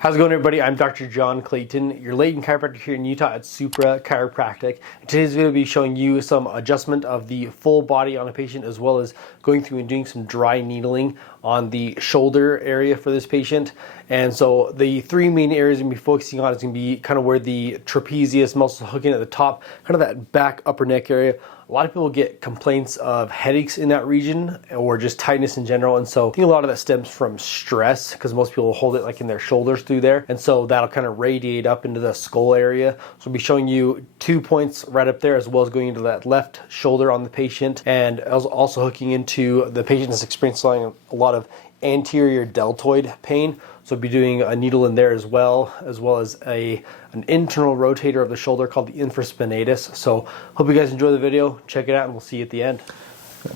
How's it going, everybody? I'm Dr. Jon Clayton, your Layton chiropractor here in Utah at Supra Chiropractic. And today's video will be showing you some adjustment of the full body on a patient, as well as going through and doing some dry needling on the shoulder area for this patient. And so the three main areas I'm going to be focusing on is going to be kind of where the trapezius muscle hooking at the top, kind of that back upper neck area. A lot of people get complaints of headaches in that region or just tightness in general. And so I think a lot of that stems from stress, because most people hold it like in their shoulders through there. And so that'll kind of radiate up into the skull area. So I'll be showing you 2 points right up there, as well as going into that left shoulder on the patient. And also hooking into the patient that's experiencing a lot of anterior deltoid pain. So I'll be doing a needle in there as well as an internal rotator of the shoulder called the infraspinatus. So hope you guys enjoy the video. Check it out and we'll see you at the end.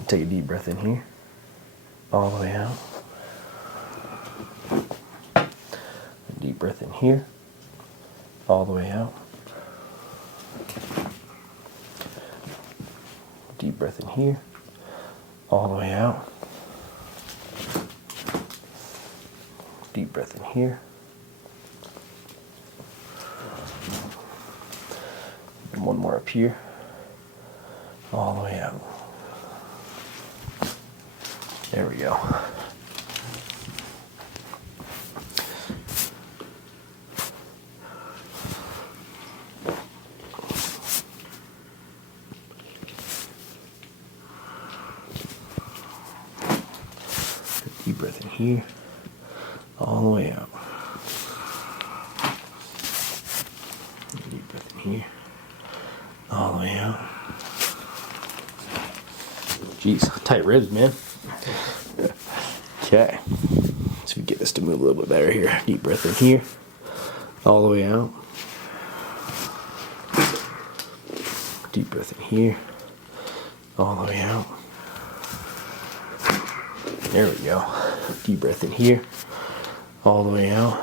Take a deep breath in here, all the way out. A deep breath in here, all the way out. Deep breath in here, all the way out. Deep breath in here. And one more up here. All the way out. There we go. Deep breath in here. All the way out. Deep breath in here. All the way out. Jeez, tight ribs, man. Okay. So we get this to move a little bit better here. Deep breath in here. All the way out. Deep breath in here. All the way out. There we go. Deep breath in here. All the way out.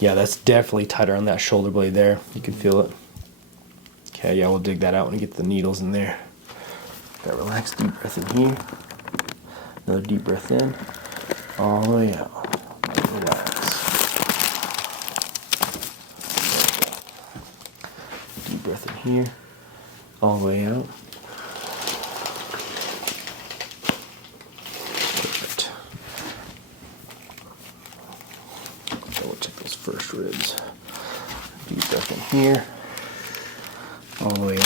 Yeah, that's definitely tighter on that shoulder blade there. You can feel it. Okay, yeah, we'll dig that out when we get the needles in there. That relax, deep breath in here. Another deep breath in. All the way out. Relax. Deep breath in here. All the way out. Perfect. Double check those first ribs. Deep breath in here. All the way out.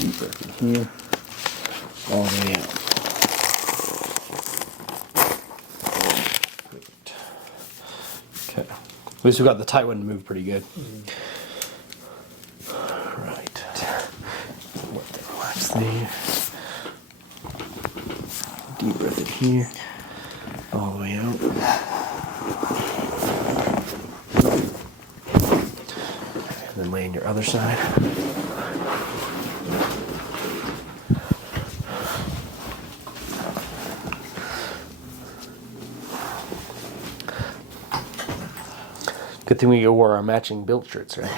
Deep breath in here. All the way out. Perfect. Okay. At least we got the tight one to move pretty good. Right. Let that relax there. Deep breath in here. All the way out. And then lay on your other side. Good thing we wore our matching built shirts, right?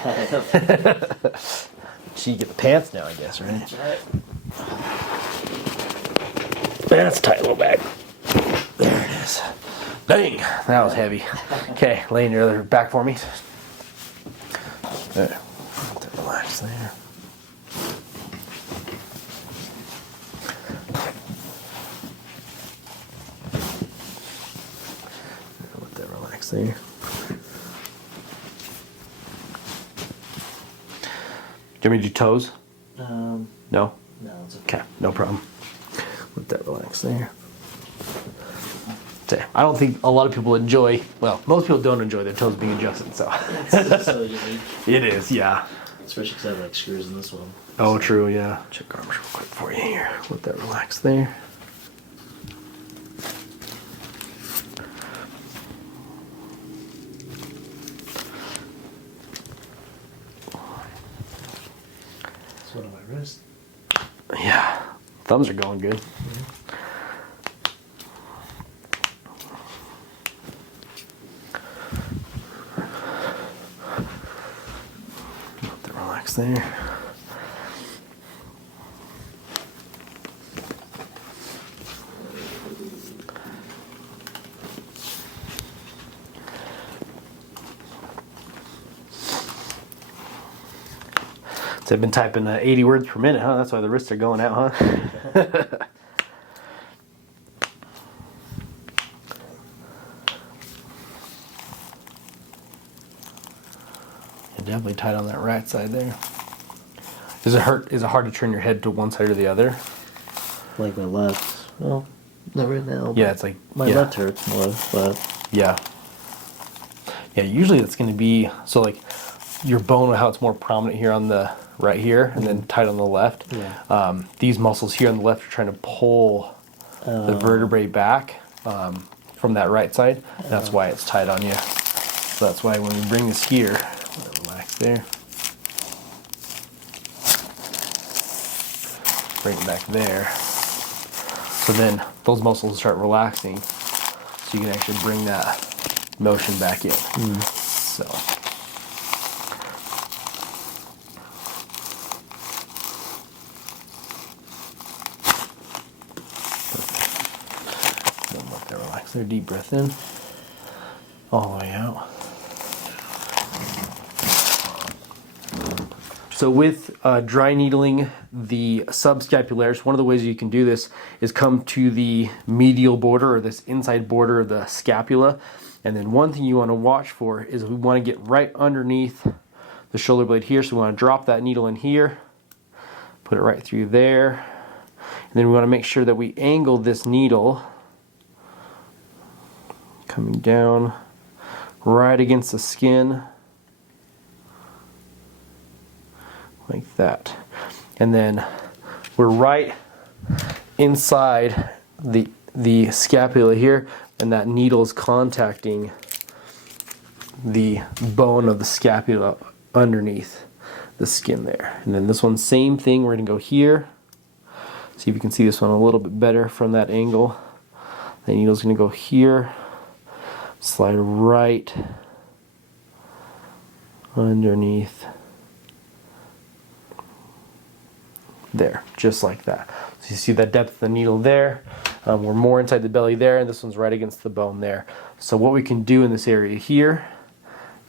So you get the pants now, I guess, right? That's right. That's a tight little bag. There it is. Dang, that was heavy. Okay, lay on your other back for me. There. Let that relax there. Let that relax there. Do you want me to do toes? No? No, it's okay. Okay, no problem. Let that relax there. So, I don't think a lot of people enjoy, well, most people don't enjoy their toes being adjusted, so. It's so unique. It is, yeah. Especially because I have like screws in this one. Oh, true, yeah. Check arms real quick for you here. Let that relax there. It's one on my wrist. Yeah, thumbs are going good. relax there. So I've been typing 80 words per minute, huh? That's why the wrists are going out, huh? Definitely tight on that right side there. Does it hurt? Is it hard to turn your head to one side or the other? Like my left. Well, not right now. Yeah, it's like My left hurts more, but yeah. Yeah, usually that's going to be so like your bone, how it's more prominent here on the right here, and then tight on the left. Yeah. These muscles here on the left are trying to pull the vertebrae back from that right side. That's why it's tight on you. So that's why when we bring this here, relax there. Bring it back there. So then those muscles start relaxing, so you can actually bring that motion back in. So. Then let that relax there. Deep breath in. All the way out. So with dry needling the subscapularis, one of the ways you can do this is come to the medial border or this inside border of the scapula. And then one thing you want to watch for is we want to get right underneath the shoulder blade here. So we want to drop that needle in here, put it right through there. And then we want to make sure that we angle this needle coming down right against the skin. Like that. And then we're right inside the scapula here, and that needle is contacting the bone of the scapula underneath the skin there. And then this one, same thing, we're going to go here. See if you can see this one a little bit better from that angle. The needle's going to go here, slide right underneath there, just like that. So you see that depth of the needle there. We're more inside the belly there, and this one's right against the bone there. So what we can do in this area here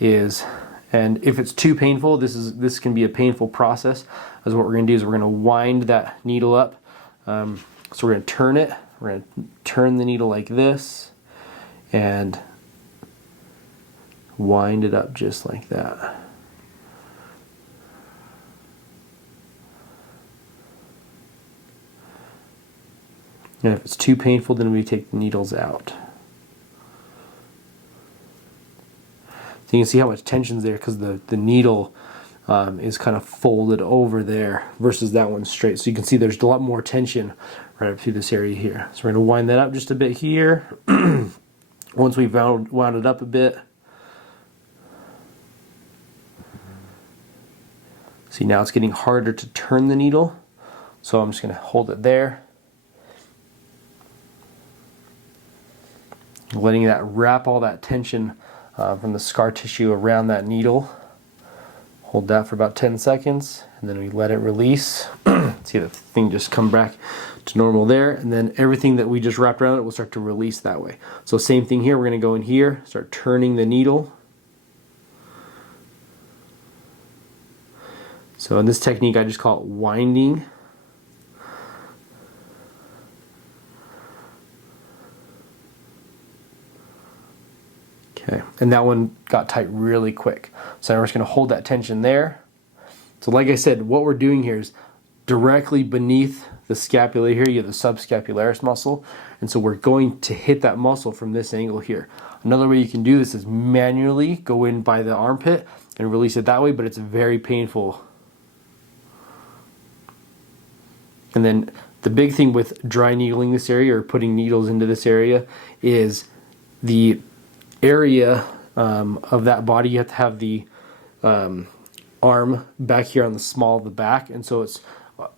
is, and if it's too painful, this can be a painful process. As what we're going to do is we're going to wind that needle up. So we're going to turn it. We're going to turn the needle like this and wind it up just like that. And if it's too painful, then we take the needles out. So you can see how much tension's there because the needle is kind of folded over there versus that one straight. So you can see there's a lot more tension right up through this area here. So we're going to wind that up just a bit here. Once we've wound it up a bit. See, now it's getting harder to turn the needle. So I'm just going to hold it there. Letting that wrap all that tension from the scar tissue around that needle. Hold that for about 10 seconds, and then we let it release. See the thing just come back to normal there, and then everything that we just wrapped around it will start to release that way. So same thing here, we're going to go in here, start turning the needle. So in this technique, I just call it winding. Okay, and that one got tight really quick. So now we're just going to hold that tension there. So like I said, what we're doing here is directly beneath the scapula here, you have the subscapularis muscle. And so we're going to hit that muscle from this angle here. Another way you can do this is manually go in by the armpit and release it that way, but it's very painful. And then the big thing with dry needling this area or putting needles into this area is the area of that body. You have to have the arm back here on the small of the back, and so it's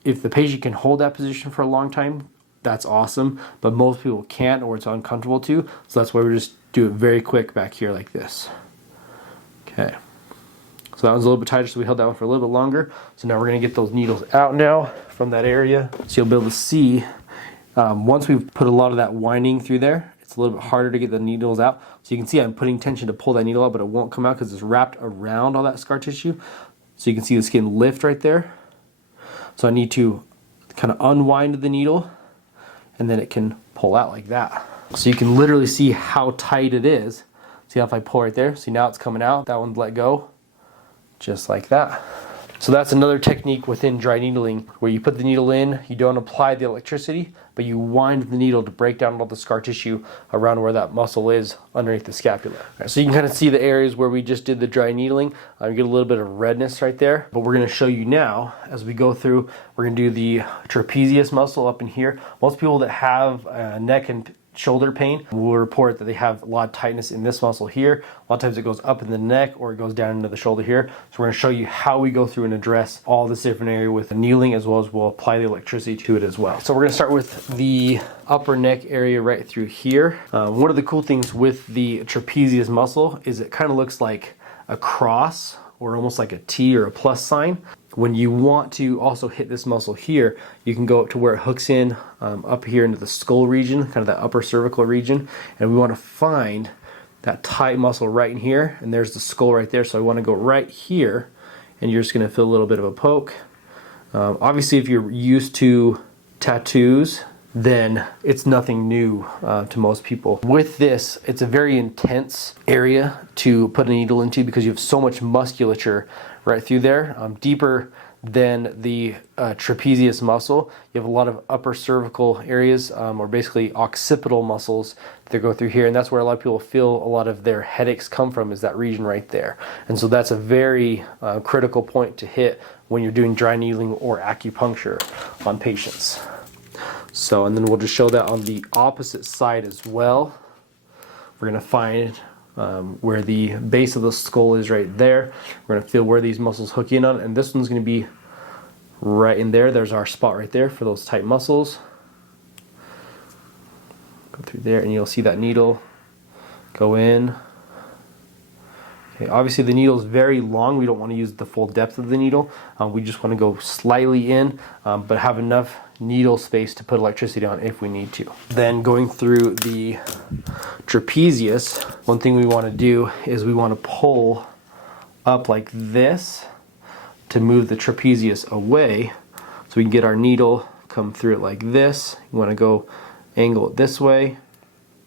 if the patient can hold that position for a long time, that's awesome, but most people can't or it's uncomfortable to, so that's why we just do it very quick back here like this. Okay, So that one's a little bit tighter, so we held that one for a little bit longer. So now we're gonna get those needles out now from that area. So you'll be able to see, once we've put a lot of that winding through there, it's a little bit harder to get the needles out. So you can see I'm putting tension to pull that needle out, but it won't come out because it's wrapped around all that scar tissue. So you can see the skin lift right there. So I need to kind of unwind the needle, and then it can pull out like that. So you can literally see how tight it is. See how if I pull right there, see now it's coming out, that one's let go, just like that. So that's another technique within dry needling where you put the needle in, you don't apply the electricity, but you wind the needle to break down all the scar tissue around where that muscle is underneath the scapula. Right, so you can kind of see the areas where we just did the dry needling. You get a little bit of redness right there, but we're gonna show you now as we go through, we're gonna do the trapezius muscle up in here. Most people that have neck and shoulder pain will report that they have a lot of tightness in this muscle here. A lot of times it goes up in the neck or it goes down into the shoulder here. So we're going to show you how we go through and address all this different area with needling, as well as we'll apply the electricity to it as well. So we're going to start with the upper neck area right through here. One of the cool things with the trapezius muscle is it kind of looks like a cross or almost like a T or a plus sign. When you want to also hit this muscle here, you can go up to where it hooks in up here into the skull region, kind of that upper cervical region, and we want to find that tight muscle right in here, and there's the skull right there. So I want to go right here, and you're just going to feel a little bit of a poke. Obviously, if you're used to tattoos, then it's nothing new to most people. With this, it's a very intense area to put a needle into because you have so much musculature right through there, deeper than the trapezius muscle. You have a lot of upper cervical areas, or basically occipital muscles that go through here, and that's where a lot of people feel a lot of their headaches come from, is that region right there. And so that's a very critical point to hit when you're doing dry needling or acupuncture on patients. So, and then we'll just show that on the opposite side as well. We're gonna find where the base of the skull is right there. We're gonna feel where these muscles hook in on, and this one's gonna be right in there. There's our spot right there for those tight muscles. Go through there, and you'll see that needle go in. Okay, obviously the needle is very long. We don't want to use the full depth of the needle. We just want to go slightly in, but have enough needle space to put electricity on if we need to. Then going through the trapezius, one thing we want to do is we want to pull up like this to move the trapezius away, so we can get our needle come through it like this. You want to go angle it this way,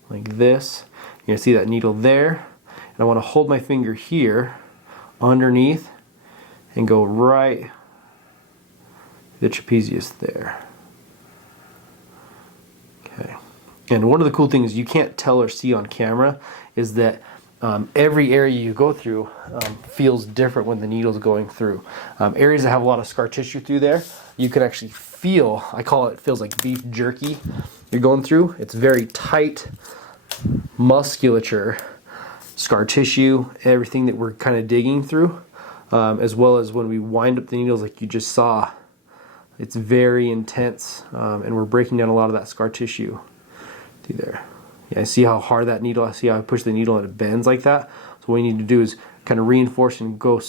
like this. You're going to see that needle there. I want to hold my finger here underneath and go right the trapezius there. Okay. And one of the cool things you can't tell or see on camera is that every area you go through feels different when the needle's going through. Areas that have a lot of scar tissue through there, you can actually feel, I call it, feels like beef jerky you're going through. It's very tight musculature, scar tissue, everything that we're kind of digging through, as well as when we wind up the needles like you just saw. It's very intense, and we're breaking down a lot of that scar tissue through there. Yeah, I see how hard that needle, I see how I push the needle and it bends like that. So what you need to do is kind of reinforce and go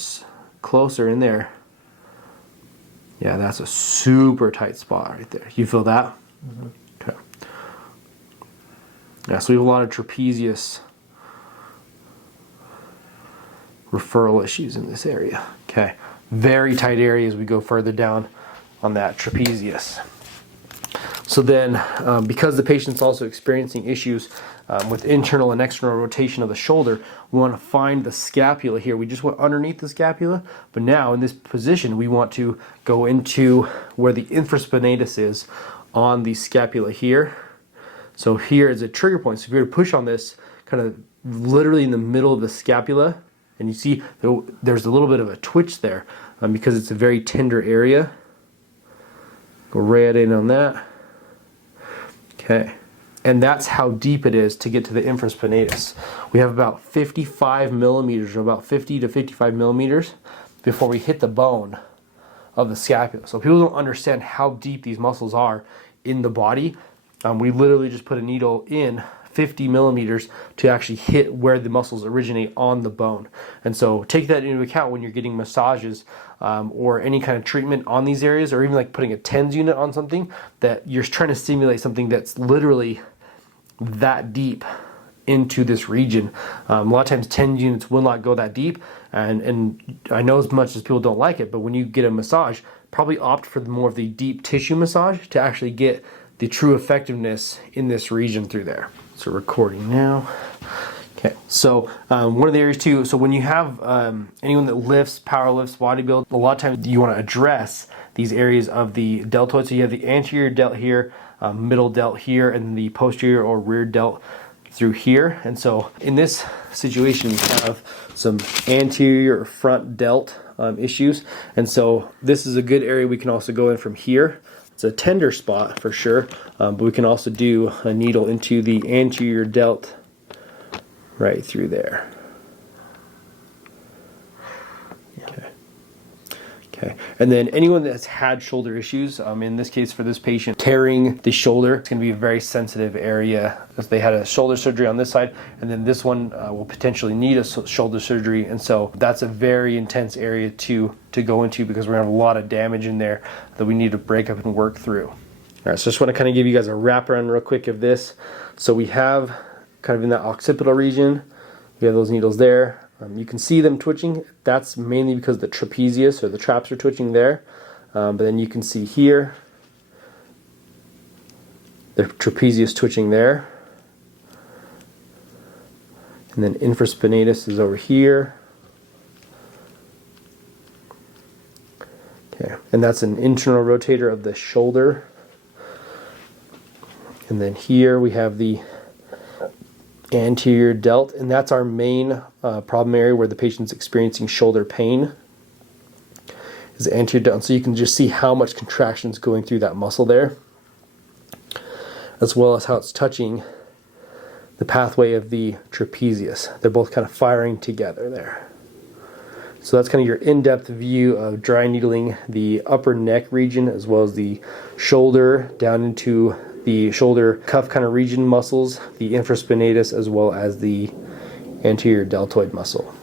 closer in there. Yeah, that's a super tight spot right there. You feel that? Mm-hmm. Okay. Yeah, so we have a lot of trapezius referral issues in this area. Okay, very tight area as we go further down on that trapezius. So then, because the patient's also experiencing issues with internal and external rotation of the shoulder, we want to find the scapula here. We just went underneath the scapula, but now in this position we want to go into where the infraspinatus is on the scapula here. So here is a trigger point. So if you're to push on this, kind of literally in the middle of the scapula, and you see there's a little bit of a twitch there because it's a very tender area. Go right in on that. Okay, and that's how deep it is to get to the infraspinatus. We have about 55 millimeters, or about 50 to 55 millimeters before we hit the bone of the scapula. So people don't understand how deep these muscles are in the body. We literally just put a needle in 50 millimeters to actually hit where the muscles originate on the bone. And so take that into account when you're getting massages or any kind of treatment on these areas, or even like putting a TENS unit on something, that you're trying to stimulate something that's literally that deep into this region. A lot of times 10 units will not go that deep, and I know as much as people don't like it, but when you get a massage, probably opt for more of the deep tissue massage to actually get the true effectiveness in this region through there. So recording now. Okay, so one of the areas too, so when you have anyone that lifts, power lifts, bodybuild, a lot of times you want to address these areas of the deltoid. So you have the anterior delt here, middle delt here, and the posterior or rear delt through here. And so in this situation, we have some anterior or front delt issues. And so this is a good area we can also go in from here. It's a tender spot for sure, but we can also do a needle into the anterior delt right through there. Okay, and then anyone that's had shoulder issues, in this case for this patient, tearing the shoulder, it's going to be a very sensitive area, as they had a shoulder surgery on this side, and then this one will potentially need a shoulder surgery, and so that's a very intense area to go into, because we're going to have a lot of damage in there that we need to break up and work through. All right, so just want to kind of give you guys a wraparound real quick of this. So we have kind of in that occipital region, we have those needles there. You can see them twitching. That's mainly because the trapezius or the traps are twitching there. But then you can see here, the trapezius twitching there. And then infraspinatus is over here. Okay, and that's an internal rotator of the shoulder. And then here we have the anterior delt, and that's our main problem area where the patient's experiencing shoulder pain, is the anterior delt. So you can just see how much contraction is going through that muscle there, as well as how it's touching the pathway of the trapezius. They're both kind of firing together there. So that's kind of your in-depth view of dry needling the upper neck region, as well as the shoulder down into the shoulder cuff kind of region muscles, the infraspinatus, as well as the anterior deltoid muscle.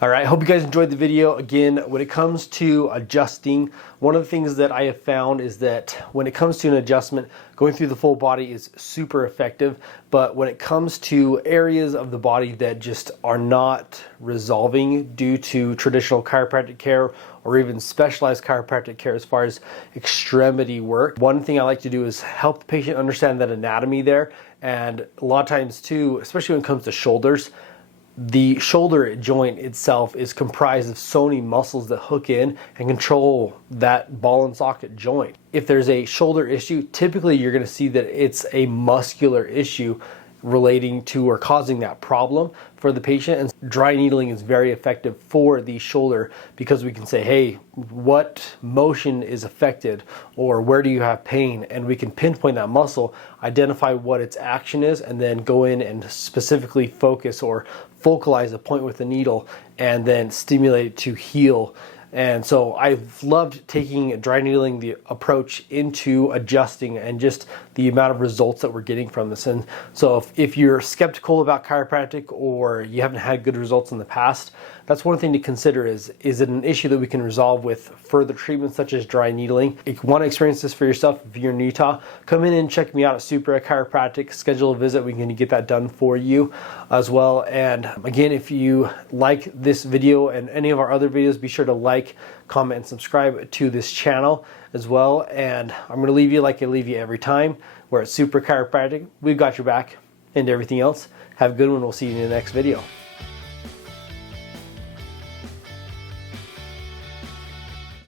All right, I hope you guys enjoyed the video. Again, when it comes to adjusting, one of the things that I have found is that when it comes to an adjustment, going through the full body is super effective. But when it comes to areas of the body that just are not resolving due to traditional chiropractic care or even specialized chiropractic care as far as extremity work, one thing I like to do is help the patient understand that anatomy there. And a lot of times too, especially when it comes to shoulders, the shoulder joint itself is comprised of so many muscles that hook in and control that ball and socket joint. If there's a shoulder issue, typically you're going to see that it's a muscular issue relating to or causing that problem for the patient. And dry needling is very effective for the shoulder, because we can say, hey, what motion is affected, or where do you have pain? And we can pinpoint that muscle, identify what its action is, and then go in and specifically focus or focalize a point with the needle and then stimulate it to heal. And so I've loved taking dry needling the approach into adjusting and just the amount of results that we're getting from this. And so if you're skeptical about chiropractic or you haven't had good results in the past, that's one thing to consider. Is it an issue that we can resolve with further treatments such as dry needling? If you want to experience this for yourself, if you're in Utah, come in and check me out at Supra Chiropractic. Schedule a visit. We can get that done for you as well. And again, if you like this video and any of our other videos, be sure to like, comment, and subscribe to this channel as well. And I'm going to leave you like I leave you every time. We're at Supra Chiropractic. We've got your back. And everything else, have a good one. We'll see you in the next video.